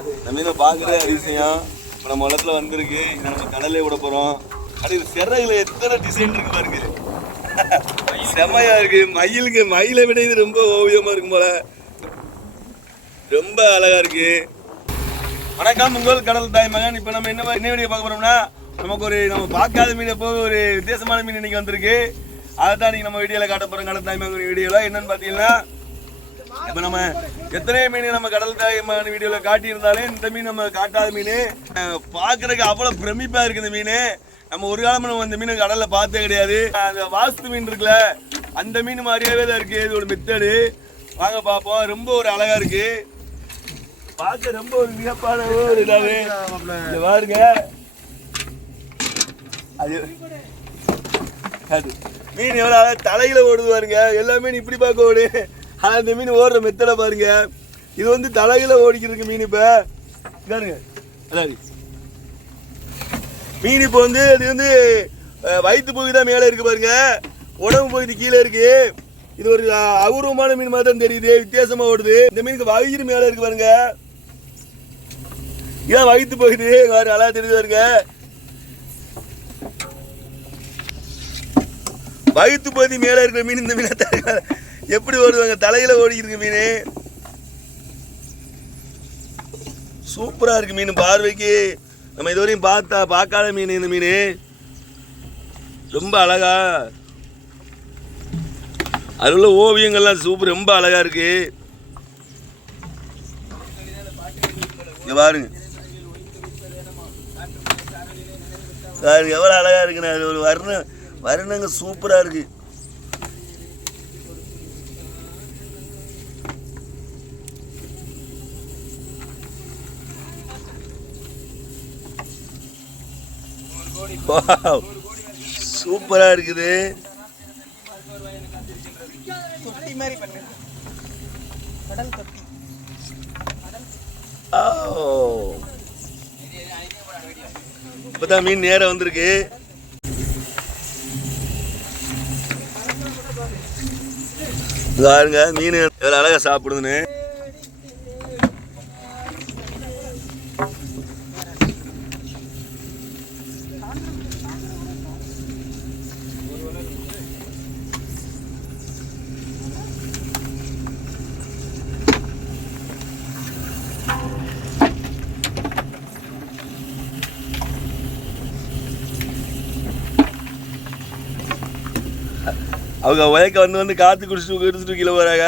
இந்த மீனை பார்க்குறதே அதிசயம். இப்போ நம்ம இடத்துல வந்திருக்கு, நம்ம கடலே விட போகிறோம். அது சிறகுல எத்தனை டிசைன் இருக்கு பாருங்க, செமையா இருக்கு. மயிலை விட இது ரொம்ப ஓவியமா இருக்கும் போல, ரொம்ப அழகா இருக்கு. வணக்கம், உங்கள் கடல் தாய் மகன். இப்போ நம்ம என்ன வீடியோ பார்க்க போறோம்னா, நமக்கு நம்ம பார்க்காத மீனை போக ஒரு வித்தியாசமான மீன் இன்னைக்கு வந்திருக்கு. அதை தான் நீங்க நம்ம வீடியோல காட்ட போறோம். கடல் தாய் மகன் வீடியோல என்னன்னு பாத்தீங்கன்னா, இப்போ நம்ம எத்தனை மீன் நம்ம கடல் தாய் மகன் வீடியோல காட்டியிருந்தாலும் இந்த மீன் நம்ம காட்டாத மீன். பார்க்கறதுக்கு அவ்வளோ பிரமிப்பா இருக்கு இந்த மீன். நம்ம ஒரு காலம் நம்ம இந்த மீன் கடல்ல பார்த்தே கிடையாது. அந்த வாஸ்து மீன் இருக்குல்ல, அந்த மீன் மாதிரியாவே தான் இருக்கு. இது ஒரு மெத்தடு. வாங்க பார்ப்போம். ரொம்ப ஒரு அழகா இருக்கு, பார்க்க ரொம்ப ஒரு வியப்பான ஒரு இதாவே பாருங்க. அது மீன் எவ்வளோ தலையில ஓடுது பாருங்க. எல்லா மீன் இப்படி பார்க்க ஓடு, அந்த மீன் ஓடுற மெத்தடை பாருங்க. இது தலையில ஓடிக்கிட்டு மீன். இப்ப பாருங்க, மீன் இப்போ அது வயிற்று பகுதி தான் மேலே இருக்கு பாருங்க, உடம்பு பகுதி கீழே இருக்கு. இது ஒரு அபூர்வமான மீன் மாதிரி தான் தெரியுது, வித்தியாசமா ஓடுது. இந்த மீனுக்கு வயிறு மேலே இருக்கு பாருங்க, இதான் வயிற்று பகுதி. நல்லா தெரியுது பாருங்க, வயிற்று பகுதி மேலே இருக்கிற மீன். இந்த மீனை எப்படி ஓடுவாங்க, தலையில ஓடிக்கிட்டு மீன். சூப்பரா இருக்கு மீன் பார்வைக்கு. நம்ம இதுவரையும் பார்க்காத மீன். இந்த மீன் ரொம்ப அழகா, அது உள்ள ஓவியங்கள்லாம் சூப்பர், ரொம்ப அழகா இருக்கு. இங்க பாருங்க, எவ்வளவு அழகா இருக்குண்ணா. அது ஒரு வர்ணங்க சூப்பரா இருக்கு. சூப்பரா இருக்குது. இப்பதான் மீன் நேரம் வந்திருக்கு. பாருங்க மீன் எவ்வளவு அழகா சாப்பிடுதுன்னு. அவங்க வயக்க வந்து காத்து குடிச்சிட்டு எடுத்துட்டு கீழே போறாங்க.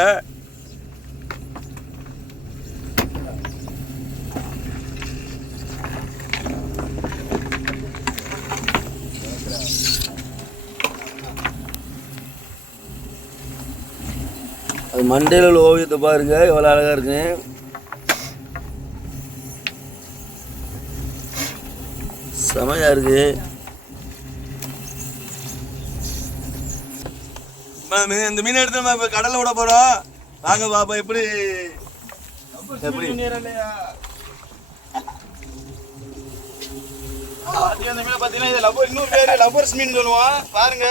அது மண்டையில உள்ள ஓவியத்தை பாருங்க, எவ்வளவு அழகா இருக்கு. செமையா இருக்கு. இந்த மீன் எடுத்து நம்ம இப்ப கடல்ல விட போறோம். வாங்க பாப்பா, எப்படி எப்படி இந்த மீனை பாத்தீங்கன்னா இது லவ்வர், இன்னொரு பேரு லவ்வர்ஸ் மீன் சொல்லுவோம். பாருங்க,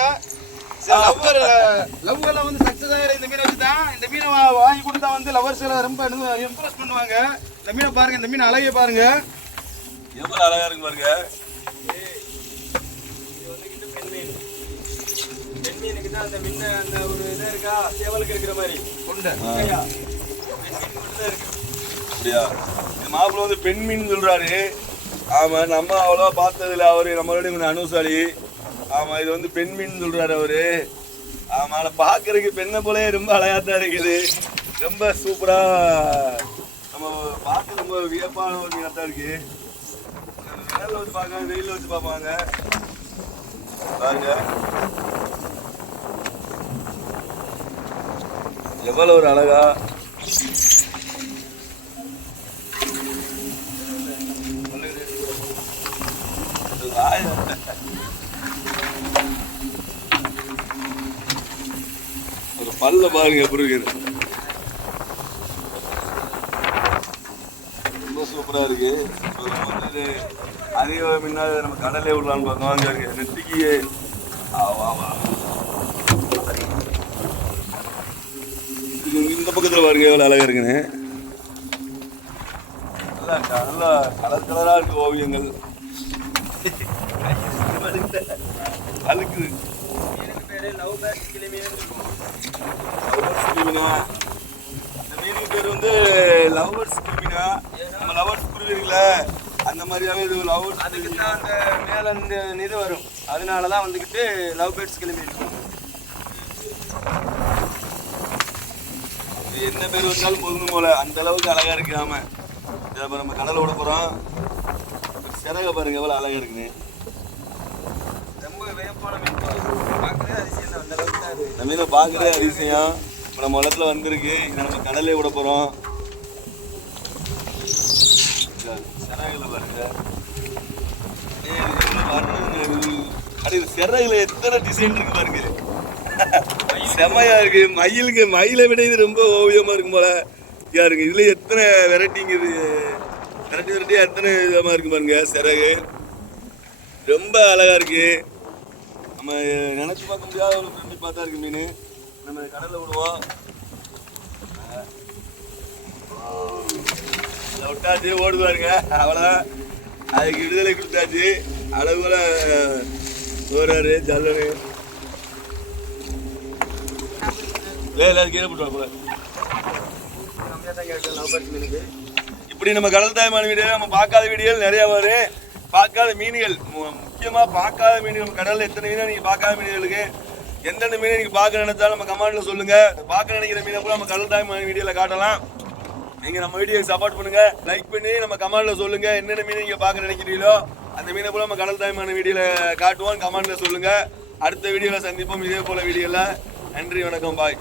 லவ்வெல்லாம் சக்சஸ் ஆகிற இந்த மீனை வச்சுதான். இந்த மீனை வாங்கி கொடுத்தா லவ்வர்ஸ் எல்லாம் ரொம்ப இம்ப்ரெஸ் பண்ணுவாங்க. இந்த மீனை பாருங்க, இந்த மீன் அழகே பாருங்க, எவ்வளவு அழகா இருக்கு பாருங்க. அந்த மீன் அந்த ஒரு இதா இருக்கா, சேவலுக்கு இருக்கிற மாதிரி கொண்ட அப்படியா? மாப்பிள்ள பெண் மீன் சொல்றாரு. ஆமா, நம்ம அவ்வளவா பார்த்ததில்ல. அவரு நம்மளோட கொஞ்சம் அனுசாலி. ஆமா, இது பெண் மீன் சொல்றாரு அவரு. ஆமா, பாக்குறதுக்கு பெண்ணை போலே ரொம்ப அழகா தான் இருக்குது. ரொம்ப சூப்பரா நம்ம பார்த்து ரொம்ப வியப்பான ஒரு மீனா தான் இருக்கு. நேரில் வச்சு பார்க்க, வெயில வச்சு பார்ப்பாங்க பாருங்க. எவ்வளவு ஒரு அழகா. ஒரு பல்ல பாருங்க எப்படி இருக்கு, ரொம்ப சூப்பரா இருக்கு. அதிக முன்னாடி நம்ம கடலே விடலான்னு பார்த்தோம். நெத்திக்கு இந்த பக்கத்தில் பாருங்க எவ்வளோ அழகா இருக்குன்னு. நல்லா கலர் கலரா இருக்கு ஓவியங்கள். அழுக்குது. மீனுக்கு பேரு லவ் பேர்ட்ஸ் கிளிமீன் இருக்கும். லவ்வர்ஸ் கிளிமீனா? இந்த மீனுக்கு பேர் வந்து லவ்வர்ஸ் கிளிமீனா? நம்ம லவ்வர்ஸ் குருவி இருக்குல்ல அந்த மாதிரியாவே இது லவ்வர்ஸ். அதுக்கு தான் அந்த மேல இந்த இது வரும், அதனால தான் வந்துக்கிட்டு லவ் பேர்ட்ஸ் கிளிமீன் இருக்கும். இது என்ன பேர் வச்சாலும் பொருந்தும் போல, அந்த அளவுக்கு அழகா இருக்கு. ஆமா, இதை நம்ம கடலை விட போறோம். சிறக பாருங்க எவ்வளவு அழகா இருக்குன்னு. ரொம்ப வியப்பான மீன், பார்க்கறதே அதிசயம் தான். அந்த அளவுக்கு தான் அது. நம்ம இதை பார்க்கறதே அதிசயம். இப்போ நம்ம வளத்துல வந்திருக்கு, இதை நம்ம கடலே விட போறோம். சிறகுல பாருங்க. சிறகுல எத்தனை டிசைன் இருக்கு பாருங்க. செமையா இருக்கு. மயிலுங்க, மயிலை விட இது ரொம்ப ஓவியமா இருக்கும் போல. இருக்கு இதுல எத்தனை வெரைட்டிங்க, இது வெரைட்டியா எத்தனை விதமா இருக்கு பாருங்க. சிறகு ரொம்ப அழகா இருக்கு. நம்ம நினைச்சு பார்க்க முடியாத ஒரு பிரண்டி பார்த்தா இருக்கு மீன். நம்ம கடல்ல விடுவோம். விட்டாச்சு, ஓடுது பாருங்க. அவ்வளோதான், அதுக்கு விடுதலை கொடுத்தாச்சு. அளவுல போறாரு ஜல்லு. கீழே போட்டு போல. இப்படி நம்ம கடல் தாய்மான வீடியோ, நம்ம பார்க்காத வீடியோகள் நிறைய வரும். பார்க்காத மீன்கள், முக்கியமா பார்க்காத மீன்கள். நம்ம கடல்ல எத்தனை மீனை நீங்க பார்க்காத மீன்களுக்கு எந்தெந்த மீனை நீங்க பார்க்க நினைச்சாலும் நம்ம கமெண்ட்ல சொல்லுங்க. பார்க்க நினைக்கிற மீனை கூட நம்ம கடல் தாய்மான வீடியோல காட்டலாம். நீங்க நம்ம வீடியோக்கு சப்போர்ட் பண்ணுங்க, லைக் பண்ணி நம்ம கமெண்ட்ல சொல்லுங்க என்னென்ன மீன் நீங்க பார்க்க நினைக்கிறீங்களோ அந்த மீனை கூட நம்ம கடல் தாய்மான வீடியோல காட்டுவோம். கமெண்ட்ல சொல்லுங்க. அடுத்த வீடியோல சந்திப்போம் இதே போல வீடியோல. நன்றி, வணக்கம், பாய்.